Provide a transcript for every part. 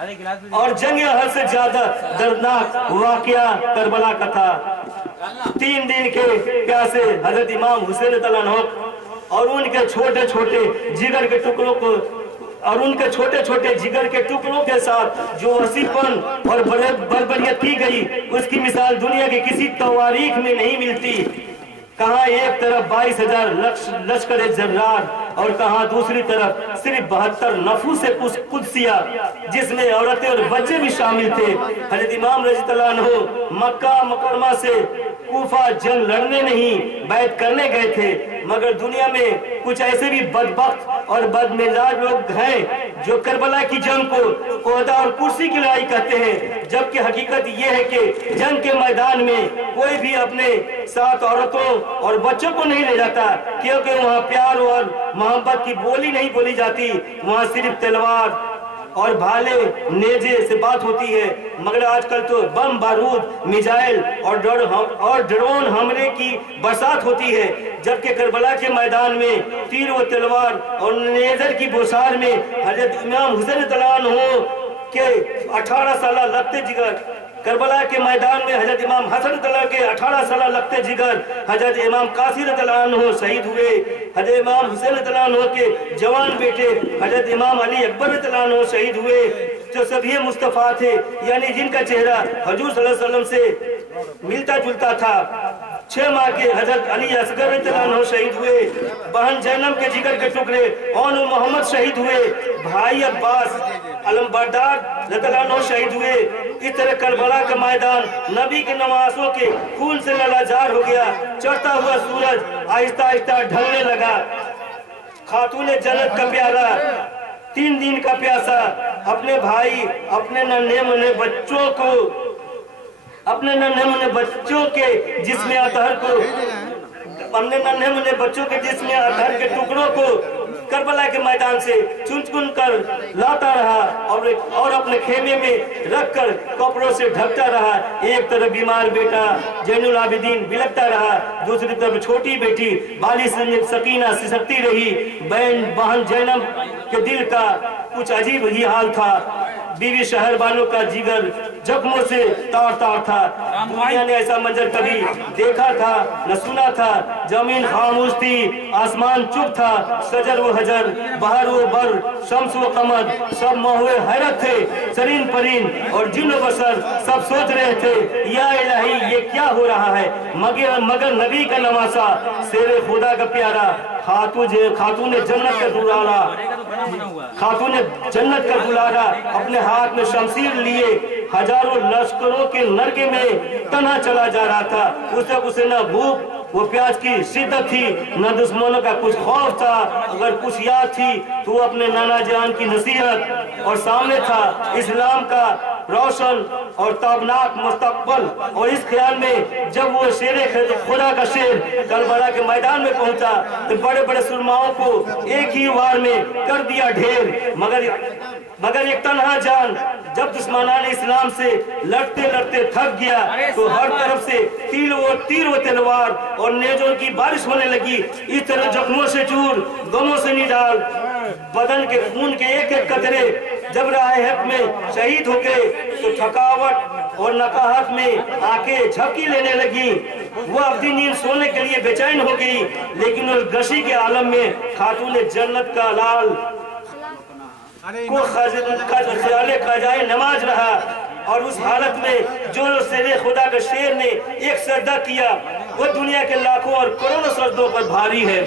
और जंग हद से ज्यादा दर्दनाक वाकया करबला का था। 3 दिन के प्यासे हजरत इमाम हुसैन तआला और उनके छोटे छोटे जिगर के टुकड़ों को और उनके छोटे छोटे जिगर के टुकड़ों के साथ जो वसीपन और बर्बरियत की गई, उसकी मिसाल दुनिया के किसी तवारीख में नहीं मिलती। कहाँ एक तरफ 22,000 लश्कर जर्रार और कहाँ दूसरी तरफ सिर्फ 72 नफूस कुदसिया, जिसमें औरतें और बच्चे भी शामिल थे। हज़रत इमाम रज़ियल्लाहु अन्हु मक्का मुकर्रमा से कूफा जंग लड़ने नहीं बैत करने गए थे, मगर दुनिया में कुछ ऐसे भी बदबख्त और बदमिजाज लोग हैं जो करबला की जंग को ओहदा और कुर्सी की लड़ाई कहते हैं, जबकि हकीकत ये है कि जंग के मैदान में कोई भी अपने साथ औरतों और बच्चों को नहीं ले जाता, क्योंकि वहाँ प्यार और मोहब्बत की बोली नहीं बोली जाती। वहाँ सिर्फ तलवार और भाले नेजे से बात होती है। मगर आजकल तो बम बारूद मिसाइल और ड्रोन हमले की बरसात होती है, जबकि करबला के मैदान में तीर व तलवार और नेजर की बौछार में हजरत इमाम हुसैन तआला के 18 साल लगते जिगर, करबला के मैदान में हजरत इमाम हसन तआला के 18 साल लगते जिगर हजरत इमाम कासिर तआला शहीद हुए। हजरत इमाम हुसैन तआला के जवान बेटे हजरत इमाम अली अकबर तआला शहीद हुए, जो सभी मुस्तफा थे, यानी जिनका चेहरा हुजूर सल्लल्लाहु अलैहि वसल्लम से मिलता जुलता था। 6 माह के हजरत अली असगर तआला शहीद हुए। बहन जैनब के जिगर के टुकड़े और मोहम्मद शहीद हुए। भाई अब्बास अलमबरदार तआला शहीद हुए। इस तरह करबला का मैदान नबी के नवासों के खून से ललाजार हो गया। चढ़ता हुआ सूरज आहिस्ता आहिस्ता ढलने लगा। खातूने जन्नत का प्यारा 3 दिन का प्यासा अपने भाई, अपने नन्हे मुन्ने बच्चों को, अपने नन्हे मुन्ने बच्चों के जिस्म अतहर को, अपने नन्हे मुन्ने बच्चों के जिस्म अतहर के टुकड़ों को करबला के मैदान से चुन चुन कर लाता रहा और अपने खेमे में रखकर कपड़ों से ढकता रहा। एक तरफ बीमार बेटा जैनुल आबिदीन बिलखता रहा, दूसरी तरफ छोटी बेटी बाली सकीना सिसकती रही। बहन जैनब के दिल का कुछ अजीब ही हाल था। बीवी शहरबानों का जिगर जख्मों से तार तार था। दुनिया ने ऐसा मंजर कभी देखा था न सुना था। जमीन खामोश थी, आसमान चुप था, सजर व हजर, बहर व बर, शम्स व कमर सब महुए हैरत थे। सरीन परीन और जिन्न बसर सब सोच रहे थे, या इलाही ये क्या हो रहा है। मगर नबी का नवासा शेर खुदा का प्यारा खातून जन्नत का दुलारा, खातून जन्नत का दुलारा अपने हाथ में शमशीर लिए हजारों लश्करों के नरके में तना चला जा रहा था। उसे न भूख वो प्याज की शिद्दत थी, न दुश्मनों का कुछ खौफ था। अगर कुछ याद थी तो अपने नाना जान की नसीहत, और सामने था इस्लाम का रोशन और ताबनाक मुस्तकबल। और इस ख्याल में जब वो शेर खुदा का शेर करबला के मैदान में पहुंचा तो बड़े बड़े सुरमाओं को एक ही वार में कर दिया ढेर। मगर एक तन्हा जान जब दुश्मनान इस्लाम से लड़ते लड़ते थक गया तो हर तरफ से तीर व तलवार और नेजों की बारिश होने लगी। इस तरह जख्मों से चूर, गमों से निडाल, बदन के खून के एक एक कतरे जब राह हक में शहीद हो गए तो थकावट और नकाहत में आंखें झपकी लेने लगी। वो अपनी नींद सोने के लिए बेचैन हो गई, लेकिन उस गशी के आलम में खातून जन्नत का लाल को खजाए नमाज रहा। और उस हालत में जो शेर खुदा के शेर ने एक सजदा किया वो दुनिया के लाखों और करोड़ों सजदों पर भारी है।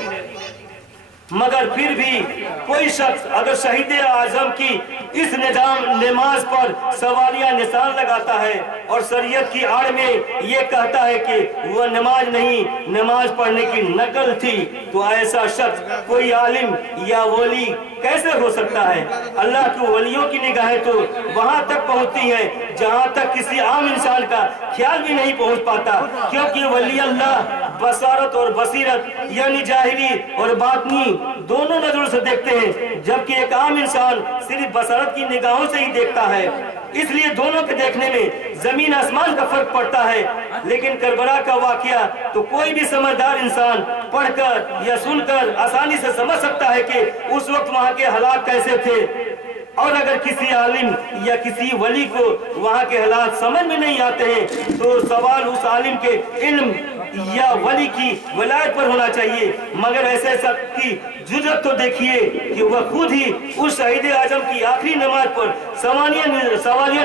मगर फिर भी कोई शख्स अगर शहीद आजम की इस नमाज पर सवालिया निशान लगाता है और शरीयत की आड़ में ये कहता है कि वह नमाज नहीं नमाज पढ़ने की नकल थी, तो ऐसा शख्स कोई आलिम या वली कैसे हो सकता है। अल्लाह के वलियों की निगाहें तो वहां तक पहुंचती है जहां तक किसी आम इंसान का ख्याल भी नहीं पहुंच पाता, क्योंकि वली अल्लाह बसारत और बसीरत यानी जाहिरी और बातनी दोनों नजरों से देखते हैं, जबकि एक आम इंसान सिर्फ बसारत की निगाहों से ही देखता है। इसलिए दोनों के देखने में जमीन आसमान का फर्क पड़ता है। लेकिन करबला का वाकया तो कोई भी समझदार इंसान पढ़कर या सुनकर आसानी से समझ सकता है कि उस वक्त वहां के हालात कैसे थे। और अगर किसी आलिम या किसी वली को वहाँ के हालात समझ में नहीं आते हैं तो सवाल उस आलिम के इल्म या वली की वलायत पर होना चाहिए। मगर ऐसे सब की जुर्रत तो देखिए कि वह खुद ही उस शहीद आजम की आखिरी नमाज पर सवालिया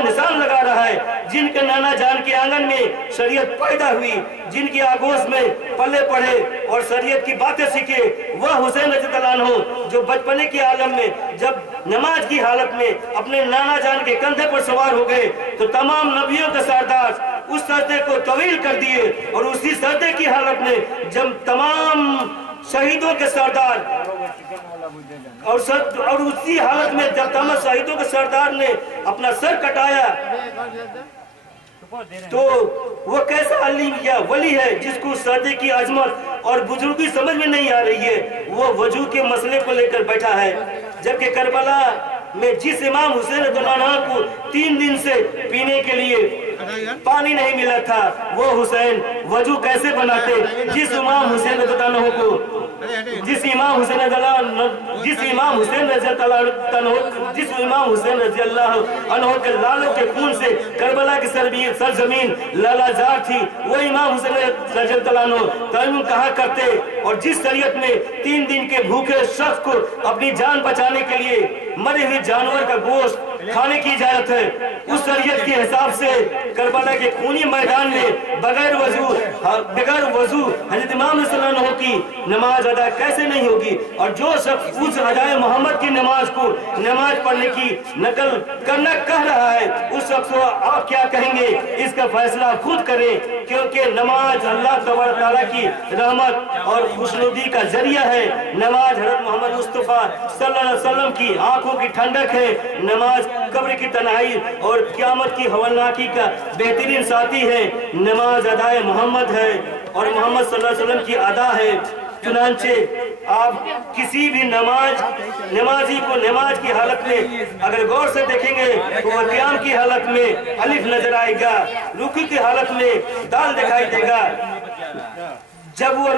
निशान लगा रहा है, जिनके नाना जान के आंगन में शरीयत पैदा हुई, जिनकी आगोश में पले पढ़े और शरीयत की बातें सीखे, वह हुसैन रज़ियल्लाहु अन्हु जो बचपने के आलम में जब नमाज की हालत में अपने नाना जान के कंधे पर सवार हो गए तो तमाम नबियों के सरदार उस सजदे को तवील कर दिए और उसी सजदे की हालत में जब तमाम शहीदों के सरदार और उसी हालत में जब तमाम शहीदों के सरदार ने अपना सर कटाया तो वो कैसा अली या वली है जिसको सजदे की अजमत और बुजुर्गी समझ में नहीं आ रही है। वो वजू के मसले को लेकर बैठा है, जबकि करबला में जिस इमाम हुसैन रज़ियल्लाहु को 3 दिन से पीने के लिए पानी नहीं मिला था, वो हुसैन वजू कैसे बनाते? जिस इमाम हुसैन रज़ियल्लाहु को जिस इमाम हुसैन रज़ियल्लाहु अन्हु के लालों के खून से करबला की सरजमीन लालाजार थी, वो इमाम हुसैन रज़ियल्लाहु अन्हु तयम्मुम कहा करते और जिस शरीयत में 3 दिन के भूखे शख्स को अपनी जान बचाने के लिए मरे हुए जानवर का गोश्त खाने की इजाजत है, उस शरीयत के हिसाब से करबला के खूनी मैदान में बगैर वजू हज़रत इमाम सल्लल्लाहु अलैहि वसल्लम की नमाज अदा कैसे नहीं होगी? और जो शख्स उस अदाए मोहम्मद की नमाज को नमाज पढ़ने की नकल करना कह रहा है, उस शख्स को आप क्या कहेंगे? इसका फैसला खुद करें, क्योंकि नमाज अल्लाह तबारक तआला की रहमत और खुशनुदी का जरिया है। नमाज हज़रत मोहम्मद मुस्तफ़ा सल्लल्लाहु अलैहि वसल्लम की आंखों की ठंडक है। नमाज कब्र की तन्हाई और क़यामत की हवलनाकी का बेहतरीन साथी है। नमाज अदाए मोहम्मद है और मोहम्मद सल्लल्लाहु अलैहि वसल्लम की अदा है। चुनांचे आप किसी भी नमाजी को नमाज की हालत में अगर गौर से देखेंगे तो वह क़याम की हालत में अलिफ नजर आएगा, रुकू की हालत में दाल दिखाई देगा, जब वो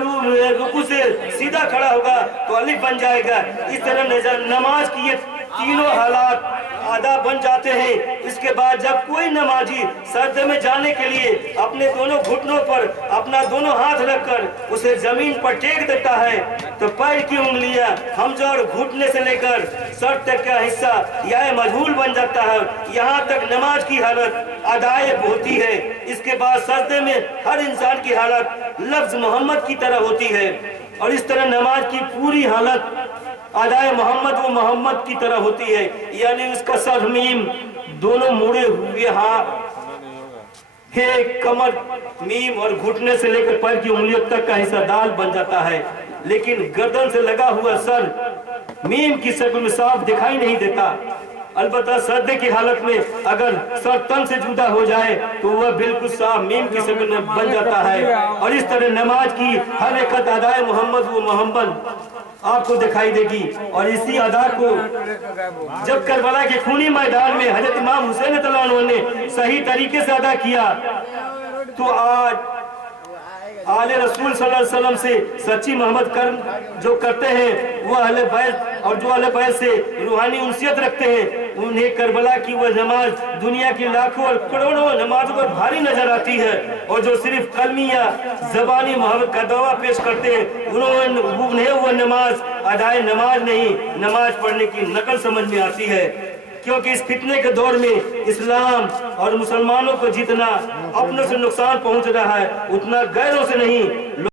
रुकू से सीधा खड़ा होगा तो अलिफ बन जाएगा। इस तरह नमाज की ये तीनों हालात अदा बन जाते हैं। इसके बाद जब कोई नमाजी सजदे में जाने के लिए अपने दोनों घुटनों पर अपना दोनों हाथ रखकर उसे जमीन पर टेक देता है तो पैर की उंगलियां हमजा और घुटने से लेकर सर तक का हिस्सा यह मजहूल बन जाता है। यहाँ तक नमाज की हालत अदाए होती है। इसके बाद सजदे में हर इंसान की हालत लफ्ज मोहम्मद की तरह होती है और इस तरह नमाज की पूरी हालत अदाए मोहम्मद वो मोहम्मद की तरह होती है, यानी उसका सर मीम दोनों मुड़े हुए हाथ है, कमर मीम और घुटने से लेकर पैर की उंगलियों तक का हिस्सा दाल बन जाता है, लेकिन गर्दन से लगा हुआ सर मीम की शक्ल में साफ दिखाई नहीं देता। अलबत्ता सजदे की हालत में अगर सर तन से जुदा हो जाए तो वह बिल्कुल साफ मीम की शक्ल में बन जाता है। और इस तरह नमाज की हर एक अदाए मोहम्मद वो मोहम्मद आपको दिखाई देगी। और इसी अदा को जब करबला के खूनी मैदान में हजरत इमाम हुसैन रज़ियल्लाहु अन्हु ने सही तरीके से अदा किया तो आज आले रसूल सल्लल्लाहु अलैहि वसल्लम से सच्ची मोहब्बत कर जो करते हैं वो अहले बैत और जो अहले बैत से रूहानी उनसियत रखते हैं, उन्हें करबला की वह नमाज दुनिया की लाखों और करोड़ों नमाजों पर भारी नजर आती है। और जो सिर्फ कलमी या जबानी मोहब्बत का दावा पेश करते हैं उन्हें वह नमाज अदाए नमाज नहीं, नमाज पढ़ने की नकल समझ में आती है। क्योंकि इस फितने के दौर में इस्लाम और मुसलमानों को जितना अपनों से नुकसान पहुंच रहा है उतना गैरों से नहीं।